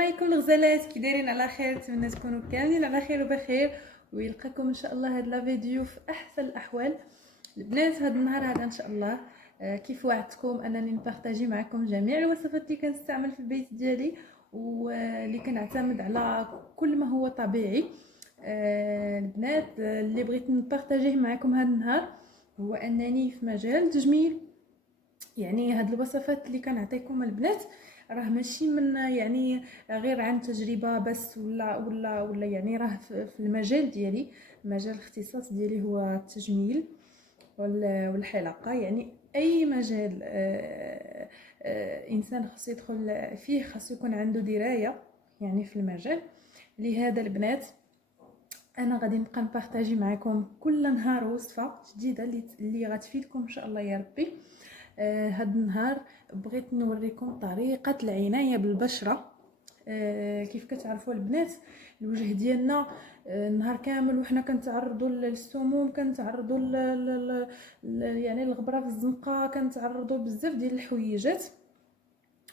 عليكم الغزالات، كي دايرين؟ على خير، نتمنى تكونوا كاملين على خير وبخير، ويلقاكم ان شاء الله هاد لا فيديو في احسن الاحوال. البنات، هاد النهار هذا ان شاء الله كيف وعدتكم انني نبارطاجي معكم جميع الوصفات اللي كنستعمل في البيت ديالي واللي كنعتمد على كل ما هو طبيعي. البنات، اللي بغيت نبارطاجيه معكم هاد النهار هو انني في مجال التجميل. يعني هاد الوصفات اللي كنعطيكم البنات راه ماشي من يعني غير عن تجربه بس ولا يعني راه في المجال ديالي. مجال الاختصاص ديالي هو التجميل والحلاقه، يعني اي مجال انسان خاص يدخل فيه خاص يكون عنده درايه يعني في المجال. لهذا البنات انا غادي نبقى نبارطاجي معكم كل نهار وصفه جديده اللي غتفيدكم ان شاء الله يا ربي. هاد النهار بغيت نوريكم طريقه العنايه بالبشره. كيف كتعرفوا البنات، الوجه ديالنا النهار كامل وحنا كنتعرضوا للسموم، كنتعرضوا يعني الغبره في الزنقه، كنتعرضوا بزاف ديال الحويجات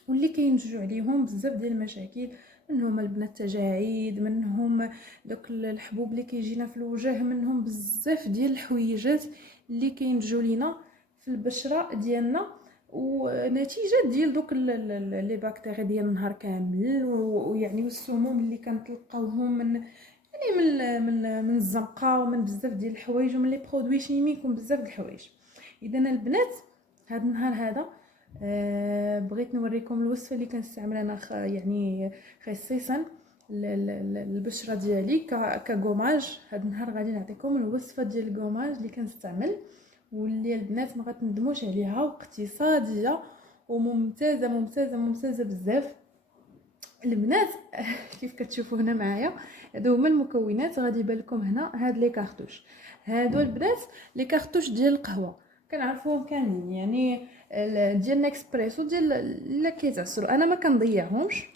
واللي كينتجوا عليهم بزاف ديال المشاكل، منهم البنات تجاعيد، منهم دوك الحبوب اللي كيجينا في الوجه، منهم بزاف ديال الحويجات اللي كينتجوا لينا في البشره ديالنا، ونتيجه ديال دوك لي باكتيري ديال النهار كامل ويعني والسموم اللي كنتلقاوهم من يعني من الزنقه ومن بزاف ديال الحوايج ومن لي برودوي شيميك ومن بزاف ديال الحوايج. اذا البنات، هذا النهار هذا بغيت نوريكم الوصفه اللي كنستعمل انا يعني خصيصا البشره ديالي كغوماج. هذا النهار غادي نعطيكم الوصفه ديال الغوماج اللي كنستعمل واللي البنات ما غتندموش عليها، واقتصاديه وممتازه ممتازه ممتازه بزاف البنات. كيف كتشوفوا هنا معايا، هادو هما المكونات. غادي يبان لكم هنا هاد لي كارطوش، هادو البنات لي كارطوش ديال القهوه، كنعرفوهم كاملين يعني ديال نيكسبريسو ديال اللي كيتعصروا. انا ما كنضيعهمش،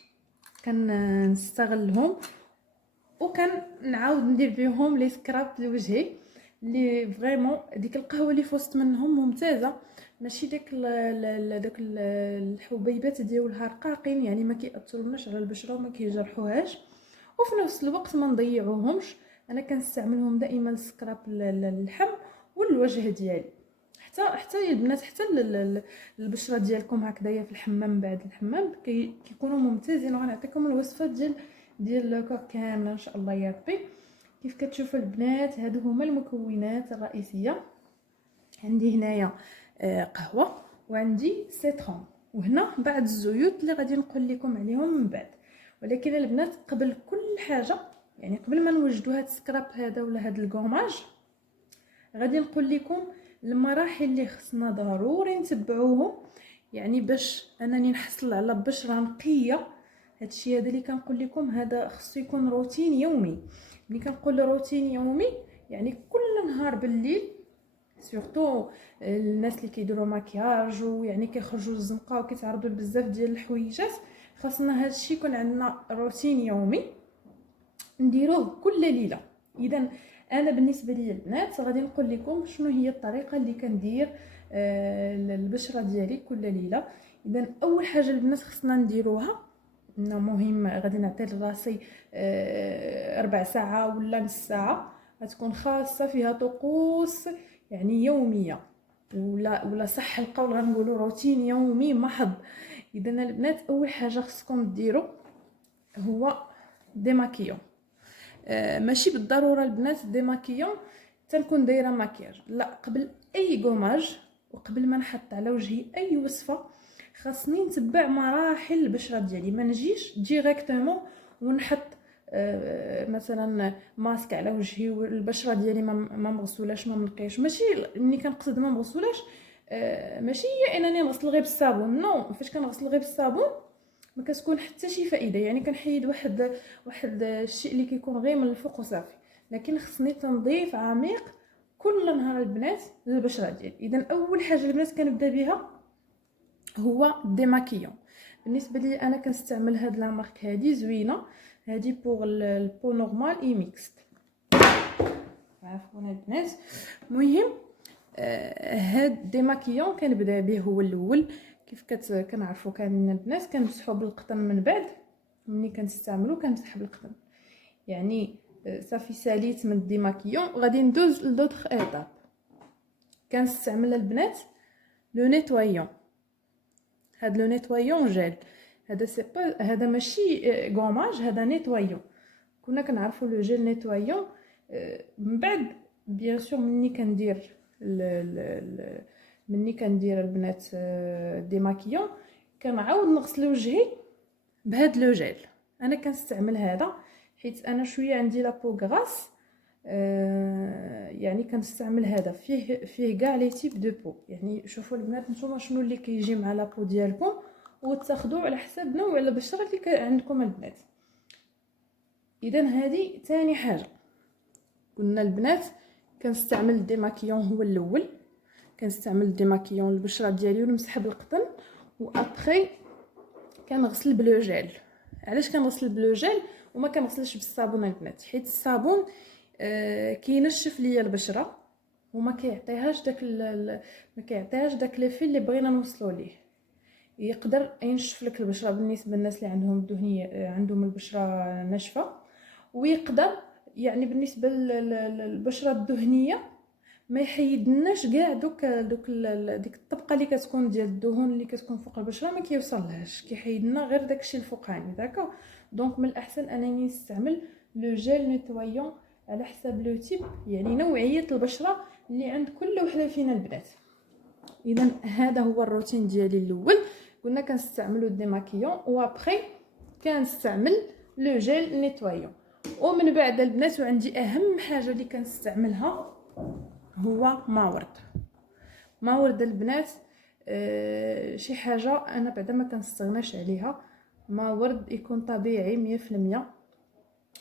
كنستغلهم وكنعاود ندير بهم لي سكراب لوجهي اللي فريمون ديك القهوه اللي فوسط منهم ممتازه، ماشي داك داك الحبيبات ديالها رقاقين، يعني ما كيأثروناش على البشره وما كيجرحوهاش، وفي نفس الوقت ما نضيعوهمش. انا كنستعملهم دائما سكراب للحم والوجه ديالي، حتى البنات، حتى البشره ديالكم هكذايا في الحمام بعد الحمام كيكونوا ممتازين. وغنعطيكم الوصفات ديال الكوك كامله ان شاء الله يا ربي. كيف كتشوفوا البنات، هادو هما المكونات الرئيسيه. عندي هنايا قهوه، وعندي سيترون، وهنا بعض الزيوت اللي غادي نقول لكم عليهم من بعد. ولكن البنات، قبل كل حاجه يعني قبل ما نوجدوا هاد السكراب هذا ولا هاد الكوماج، غادي نقول لكم المراحل اللي خصنا ضروري نتبعوهم يعني باش انني نحصل على بشره نقيه. هادشي هذا اللي كنقول لكم هذا خصو يكون روتين يومي. ملي كنقول روتين يومي يعني كل نهار بالليل، سورتو الناس اللي كيديروا مكياج ويعني كيخرجوا للزنقه وكيتعرضوا لبزاف ديال الحويجات، خاصنا هادشي يكون عندنا روتين يومي نديروه كل ليله. اذا انا بالنسبه لي البنات غادي نقول لكم شنو هي الطريقه اللي كندير البشره ديالي كل ليله. اذا اول حاجه البنات خصنا نديروها، انه مهم، غادي نعطي لراسي ربع ساعه ولا نص ساعه غتكون خاصه فيها طقوس يعني يوميه، ولا صح القول غنقولوا روتين يومي محض. اذا البنات اول حاجه خصكم ديروا هو ديماكيون. ماشي بالضروره البنات ديماكيون تنكون دايره مكياج، لا، قبل اي غوماج وقبل ما نحط على وجهي اي وصفه خاصني نتبع مراحل البشره ديالي. ما نجيش ديريكتومون ونحط مثلا ماسك على وجهي والبشره ديالي ما مغسولاش ما منقياش. ماشي ملي كنقصد ما مغسولاش ماشي هي انني نغسل غير بالصابون، نو، فاش كنغسل غير بالصابون ما كتكون حتى شي فائده، يعني كنحيد واحد الشيء اللي كيكون غير من الفوق وصافي. لكن خصني تنظيف عميق كل نهار البنات للبشره ديالي. اذا اول حاجه البنات كنبدا بها هو ديماكيون. بالنسبه لي انا كنستعمل هاد لا مارك هادي زوينه، هادي بوغ البو نورمال اي ميكست، عفوا البنات. المهم هاد ديماكيون كنبدا به هو الاول. كيف كنعرفوا كاملين البنات كنمسحوا بالقطن من بعد ملي كنستعملو كنمسح بالقطن. يعني صافي ساليت من الديماكيون، غادي ندوز لدوطخ ايطاب. كنستعمل البنات لو نيتوايون. هاد لو نيتوايون جيل، هذا سي با، هذا ماشي غوماج، هذا نيتوايون. كنا كنعرفوا لو جيل نيتوايون. من بعد بيان سور مني كندير البنات ديماكيون، كنعاود نغسل وجهي بهاد لو جيل. انا كنستعمل هذا حيت انا شويه عندي لابو غراس. يعني كنستعمل هذا، فيه كاع لي تيب دو بو. يعني شوفوا البنات نتوما شنو اللي كيجي مع لابو ديالكم وتاخذوا على حساب نوع البشره اللي عندكم البنات. اذا هذه ثاني حاجه. قلنا البنات كنستعمل الديماكيون هو الاول، كنستعمل الديماكيون البشره ديالي ونمسح بالقطن، وابخي كنغسل بلو جيل. علاش كنغسل بلو جيل وما كنغسلش بالصابون البنات؟ حيت الصابون كينشف ليا البشره وما كيعطيهاش داك ليفي اللي بغينا نوصلوا ليه. يقدر ينشف لك البشره بالنسبه للناس اللي عندهم الدهنيه، عندهم البشره ناشفه، ويقدر يعني بالنسبه للبشره الدهنيه ما يحيدناش كاع ديك الطبقه اللي كتكون ديال الدهون اللي كتكون فوق البشره، ما كيوصلهاش، كيحيدنا غير داكشي الفوقاني. داكو دونك من الاحسن انني نستعمل لو جيل نيتوايون على حساب لو تيب، يعني نوعيه البشره اللي عند كل وحده فينا البنات. اذا هذا هو الروتين ديالي الاول. قلنا كنستعملوا ديماكيون وابخي كنستعمل لو جيل نيتوايون. ومن بعد البنات وعندي اهم حاجه اللي كنستعملها هو ماورد البنات. شي حاجه انا بعدا ما كنستغناش عليها. ماورد يكون طبيعي 100%.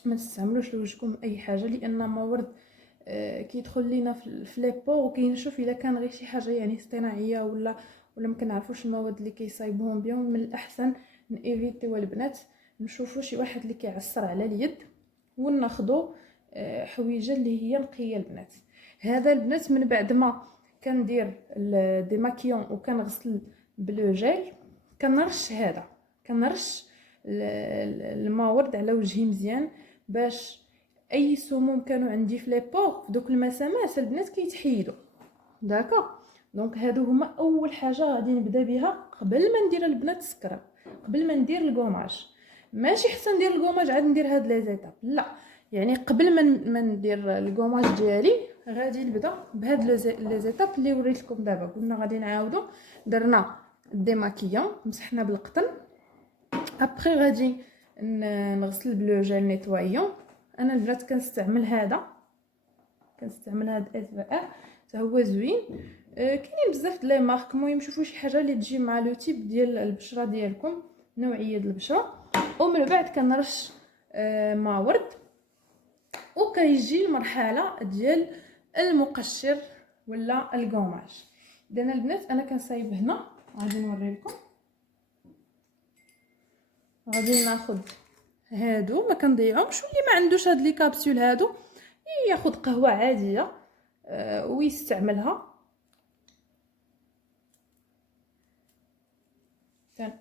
ما تستعملوش لوجهكم اي حاجه، لان ماورد كيدخل لينا في لي بو وكينشف. الا كان غير شي حاجه يعني اصطناعيه ولا ما كنعرفوش المواد اللي كيصايبوهم بهم، من الاحسن نيفيتيو البنات نشوفوا شي واحد اللي كيعصر على اليد وناخذوا حويجه اللي هي نقيه البنات. هذا البنات من بعد ما كندير الديماكيون وكنغسل بلو جيل، كنرش الماورد على وجهي مزيان باش اي سموم كانوا عندي في لي بور في دوك المسامات البنات كيتحيدوا. داكا دونك هادو هما اول حاجه غادي نبدا بها قبل ما ندير البنات السكراب، قبل ما ندير الكوماج. ماشي حتى ندير الكوماج عاد ندير هاد لي زيتاب، لا، يعني قبل ما ندير الكوماج ديالي غادي نبدا بهاد لي زيتاب اللي وريتكم دابا. قلنا غادي نعاودو، درنا الديماكيون مسحنا بالقطن، ابري غادي نغسل بلو جيل نيتوايون. انا البنات كنستعمل هذا اس في ار، حتى هو زوين. كاينين بزاف د لي مارك. المهم شوفوا شي حاجه اللي تجي مع لو تيب ديال البشره ديالكم، نوعيه ديال البشره. ومن بعد كنرش ماورد، وكيجي المرحله ديال المقشر ولا الكوماج. اذا البنات انا كنصايب هنا، غادي نوري لكم. غادي ناخذ هادو ما كنضيعهمش، واللي ما عندوش هاد لي كابسول هادو ياخذ قهوه عاديه ويستعملها.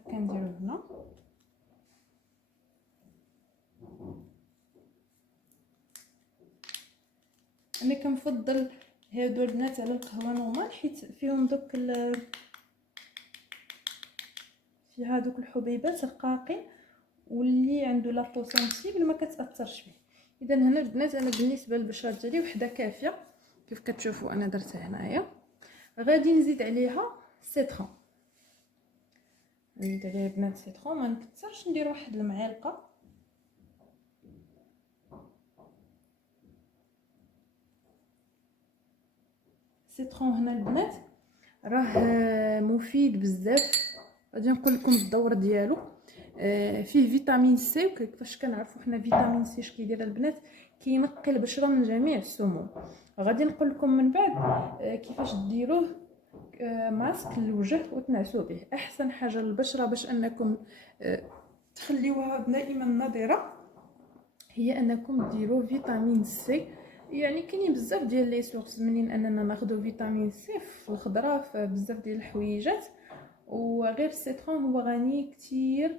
كنديرو هنا انا كنفضل هادو البنات على القهوه نورمال، حيت فيهم دوك فيها دوك الحبيبات رقاقين، واللي عنده لا سونسيبل ما كتاثرش فيه. اذا هنا البنات انا بالنسبه للبشره ديالي وحده كافيه كيف كتشوفوا انا درتها هنايا. غادي نزيد عليها سيترون، نزيد عليها بنات سيترون، ما نكثرش، ندير واحد المعلقه. سيترون هنا البنات راه مفيد بزاف. غادي نقول لكم الدور ديالو. فيه فيتامين سي، وكيفاش كنعرفوا حنا فيتامين سي اش كيدير البنات؟ كينقي البشره من جميع السموم. غادي نقول لكم من بعد كيفاش ديروه ماسك للوجه وتنعسوا به. احسن حاجه للبشره باش انكم تخليوها دائما نضره هي انكم ديروا فيتامين سي. يعني كاينين بزاف ديال لي سورس منين اننا ناخذوا فيتامين سي في الخضره، في بزاف ديال الحويجات. وغير السيترون هو غني كتير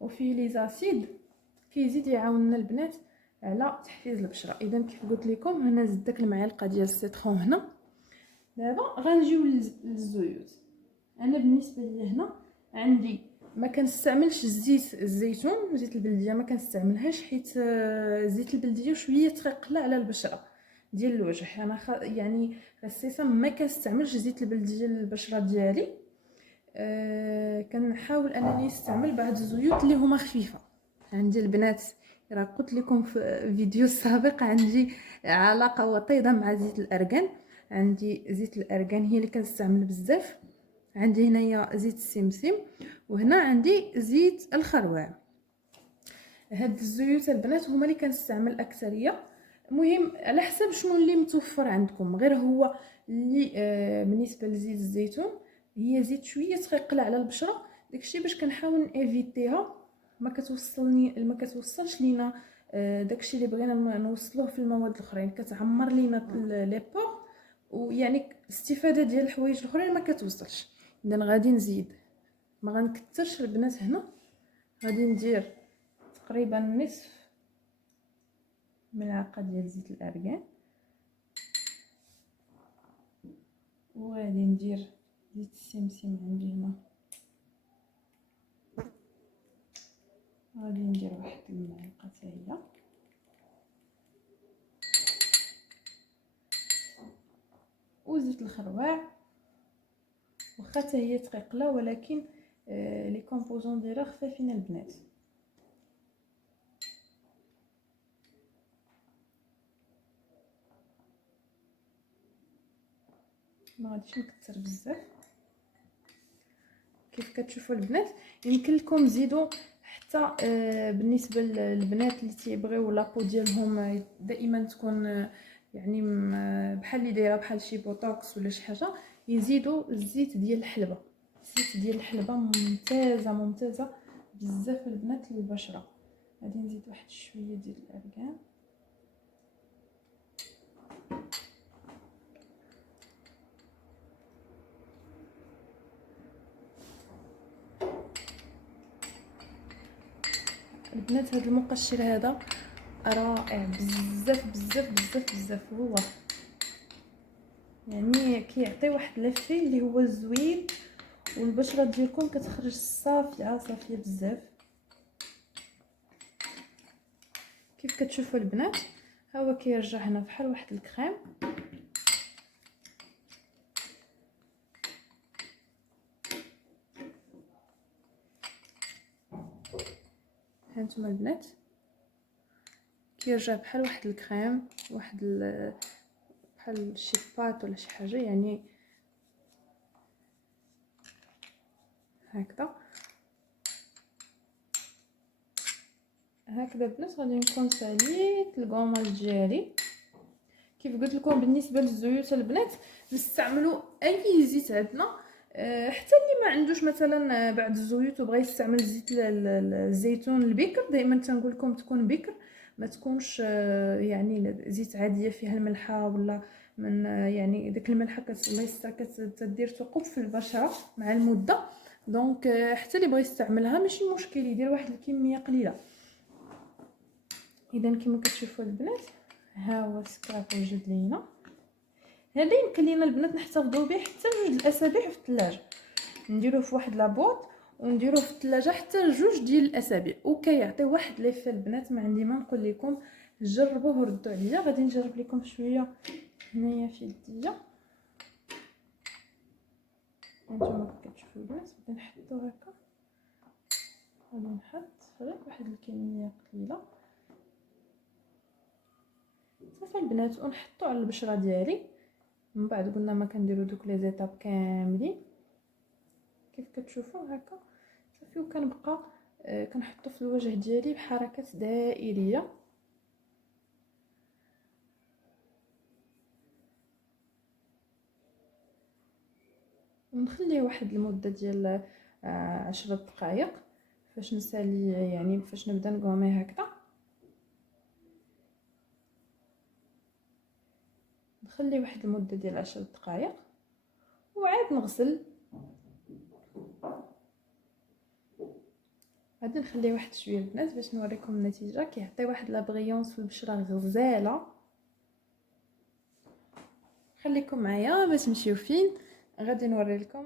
وفيه لي زاسيد كيزيد يعاوننا البنات على تحفيز البشره. اذا كيف قلت لكم هنا زدت داك المعلقه ديال السيترون هنا. دابا غنجيو للزيوت. انا بالنسبه لي هنا عندي ما كنستعملش زيت الزيتون، زيت البلديه ما كنستعملهاش حيت زيت البلديه شويه ثقيله على البشره ديال الوجه. انا يعني خصيصا ما كنستعملش زيت البلديه للبشره ديالي. كنحاول انني نستعمل بعض الزيوت اللي هما خفيفه. عندي البنات راه قلت لكم في فيديو سابق عندي علاقه وطيده مع زيت الارغان. عندي زيت الارغان هي اللي كنستعمل بزاف. عندي هنايا زيت السمسم وهنا عندي زيت الخروع. هاد الزيوت البنات هما اللي كنستعمل اكثريه. المهم على حسب شنو اللي متوفر عندكم. غير هو اللي بالنسبه لزيت الزيتون هي زيت شويه ثقيله على البشره، داكشي باش كنحاول نيفيتيها ما كتوصلش لينا داكشي اللي بغينا نوصلوه في المواد الاخرين، كتعمر لينا لي بور ويعني الاستفاده ديال الحوايج الاخرين ما كتوصلش. اذا غادي نزيد، ما غنكثرش البنات هنا، غادي ندير تقريبا نصف ملعقه ديال زيت الارغان، وغادي ندير زيت السمسم عندي هنا، غادي ندير واحد المعلقه حتى هي، وزيت الخروع واخا حتى هي ثقيله ولكن لي كومبوزون ديالها خفافين البنات. ما غاديش نكثر بزاف. كيف كتشوفوا البنات يمكن لكم تزيدوا حتى بالنسبه للبنات اللي تيبغيو لابو ديالهم دائما تكون يعني بحال اللي دايره بحال شي بوتوكس ولا شي حاجه، يزيدوا الزيت ديال الحلبه. الزيت ديال الحلبه ممتازه بزاف البنات للبشره. غادي نزيد واحد شويه ديال الارغان. البنات هذا المقشر هذا رائع بزاف بزاف بزاف بزاف والله، يعني كيعطي واحد لافي اللي هو زوين والبشره ديالكم كتخرج صافيه بزاف. كيف كتشوفوا البنات ها هو كيرجع هنا بحال واحد الكريم. هانتوما البنات كيرجع بحال واحد الكريم، واحد بحال شي بات ولا شي حاجه يعني هكذا. البنات غادي نكون ساليت الكوماج ديالي. كيف قلت لكم بالنسبه للزيوت البنات نستعملوا اي زيت عندنا، حتى اللي ما عندوش مثلا بعض الزيوت وبغى يستعمل زيت الزيتون البكر، دائما تنقول لكم تكون بكر، ما تكونش يعني زيت عاديه فيها الملحه ولا من يعني داك الملحه الله يستر كتدير ثقوب في البشره مع المده. دونك حتى اللي بغى يستعملها ماشي مشكل يدير واحد الكميه قليله. اذا كما كتشوفوا البنات ها هو السكراب وجد لينا. هذا يمكن لينا البنات نحتفظوا به حتى 2 الاسابيع في الثلاجه، نديروه في واحد لابوط ونديروه في الثلاجه حتى 2 ديال الاسابيع وكيعطي واحد ليفه البنات. ما عندي ما نقول لكم جربوه وردوا عليا. غادي نجرب لكم شويه هنايا في يديا. هانتوما كتشوفوا البنات غادي نحطو هكا، غادي نحط غير واحد الكميه قليله صافي البنات ونحطو على البشره ديالي. من بعد قلنا ما كنديروا دوك لي زيتاب كاملين كيف كتشوفوا هكا صافي، وكنبقى كنحطو في الوجه ديالي بحركات دائريه. ونخليه واحد المده ديال 10 دقائق فاش نسالي يعني فاش نبدا نقومي هكذا. نخلي واحد المده ديال 10 دقائق وعاد نغسل. غادي نخليه واحد شويه البنات باش نوريكم النتيجه. كيعطي واحد لا بريونس في البشره غزاله. خليكم معايا ما تمشيو فين. غادي نوري لكم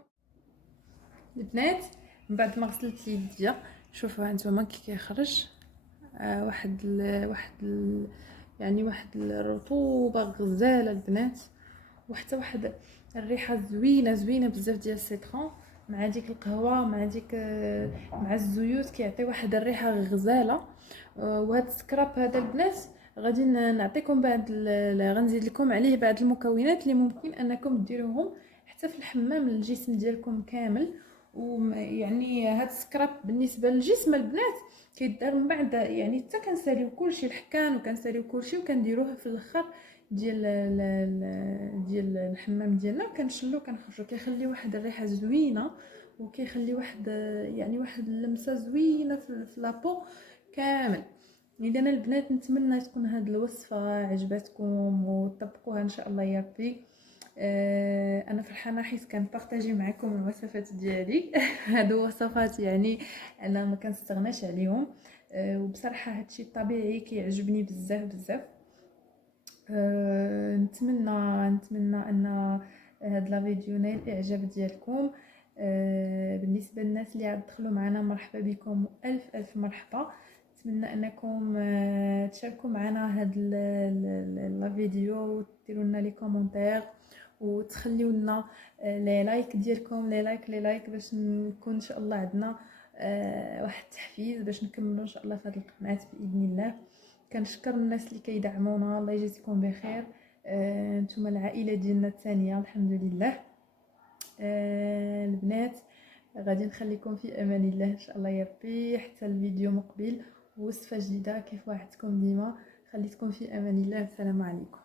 البنات من بعد ما غسلت يديا. شوفوا هانتوما كي كيخرج يعني واحد الرطوبه غزاله البنات، وحتى واحد الريحه زوينه زوينه بزاف ديال السيترون مع ديك القهوه مع ديك مع الزيوت، كيعطي واحد الريحه غزاله. وهذا السكراب هذا البنات غادي نعطيكم بعد غنزيد لكم عليه بعض المكونات اللي ممكن انكم ديروهم حتى في الحمام للجسم ديالكم كامل. ويعني هذا السكراب بالنسبه للجسم البنات كيدار من بعد، يعني حتى كنساليو كلشي الحكان وكنساليو كلشي وكنديروه في الاخر ديال الحمام ديالنا، كنشلو كنخرجو كيخلي واحد الريحه زوينه وكيخلي واحد يعني واحد اللمسه زوينه في لابو كامل. اذا البنات نتمنى تكون هذه الوصفه عجبتكم وطبقوها ان شاء الله يا ربي. انا فرحانه حيت كنبارطاجي معكم الوصفات ديالي هادو وصفات يعني انا ما كنستغناش عليهم. وبصراحه هادشي الطبيعي كيعجبني بزاف بزاف. نتمنى ان هاد لا فيديو نال الاعجاب ديالكم. بالنسبه للناس اللي غادخلوا معنا مرحبا بكم والف الف مرحبا. نتمنى انكم تشاركوا معنا هاد لا فيديو وديروا لنا لي كومونتير وتخليو لنا لي لايك ديالكم، لي لايك باش نكون ان شاء الله عندنا واحد التحفيز باش نكملوا ان شاء الله في هذه القناه باذن الله. كنشكر الناس اللي كيدعمونا، الله يجزيكم بخير. نتوما العائله ديالنا الثانيه الحمد لله. البنات غادي نخليكم في امان الله ان شاء الله يا ربي حتى الفيديو مقبل وصفه جديده كيف وعدتكم ديما. خليتكم في امان الله. السلام عليكم.